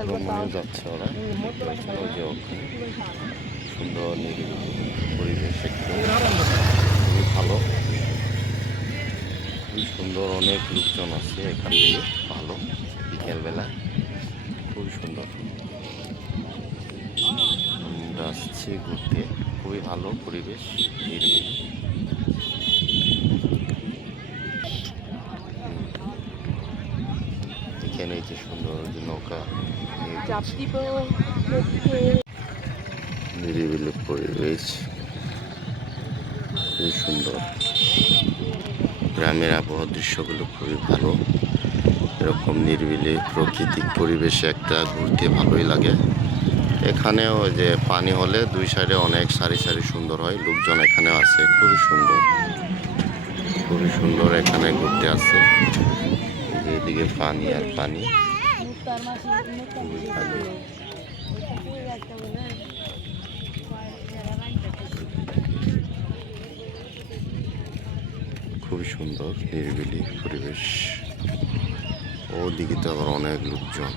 নিয়ে যাচ্ছে ওরা যে সুন্দর নিরিবিলি পরিবেশ একটু খুবই ভালো খুবই সুন্দর অনেক লোকজন আছে এখান থেকে ভালো বিকেলবেলা খুবই সুন্দর আমরা আসছি ঘুরতে খুবই ভালো পরিবেশ নিরিবিলি এখানে এই যে সুন্দর যে নৌকা নিরিবিলি পরিবেশ। খুবই সুন্দর। গ্রামের আবহাওয়ার দৃশ্যগুলো খুবই ভালো। এরকম নিরিবিলি প্রাকৃতিক পরিবেশে একটা ঘুরতে ভালোই লাগে। এখানেও যে পানি হলে দুই সাইডে অনেক সারি সারি সুন্দর হয়। লোকজন এখানেও আছে খুবই সুন্দর। খুবই সুন্দর এখানে ঘুরতে যে এদিকে পানি আর পানি। খুব খুবই খুবই সুন্দর নিরিবিলি পরিবেশ। ওদিকে তো আবার অনেক লোকজন।